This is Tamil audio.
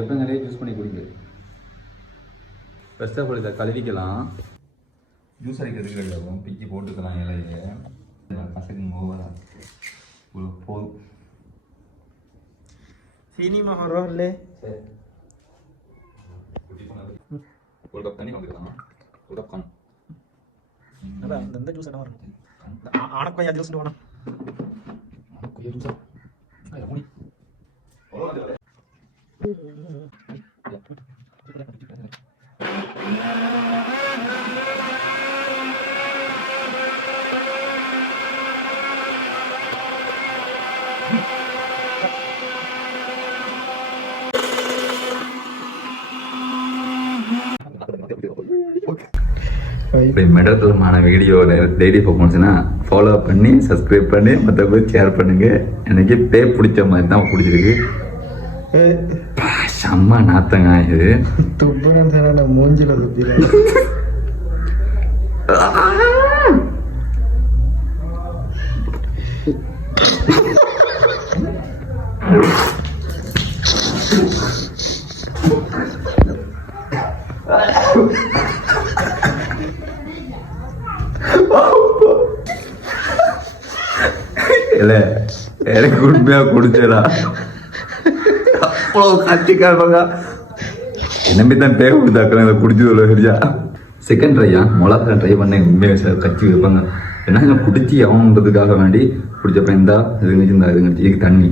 எப்போ நிறைய யூஸ் பண்ணி குடிங்க. ஃபர்ஸ்ட் ஆஃப் ஆல் இதை கழுவிக்கலாம். ஜூஸ் அடிக்கிறதுக்கு ரெடி ஆகும். பிக்கி போட்டுக்கலாம் இலையை. கசக்குங்க ஓவரா போதும். சீனி மரம் இல்லை. சரி ஒரு கப் தண்ணி வந்துக்கலாம். ஒரு கப் கண் அதான் இந்த ஜூஸ் என்ன வரும்? ஆனக்கொய்யா ஜூஸ் வேணும். ஆனக்கொய்யா ஜூஸா? முடி மெடத்தனமான வீடியோ டெய்லி பர்ஃபார்மன்ஸ்னா ஃபாலோ பண்ணி சப்ஸ்கிரைப் பண்ணி மற்றபடி ஷேர் பண்ணுங்க. எனக்கு பே பிடிச்ச மாதிரி தான் பிடிச்சிருக்கு. செம்ம நாத்தங்க இது. துப்புனா மூஞ்சில துப்பிடுறேன். இல்ல எனக்கு உண்மையா குடிச்சா அவ்வளோ கத்திக்காரங்க நம்பித்தான் பேர் கொடுத்தாக்கலாம் இதை குடிச்சது சரியா. செகண்ட் ட்ரையா மிளகா ட்ரை பண்ண உண்மையாக சார் கச்சி வைப்பாங்க. ஏன்னா குடிச்சு அவன்றதுக்காக வேண்டி குடிச்சப்ப இருந்தா இதுங்க இருந்தா இதுங்க இதுக்கு தண்ணி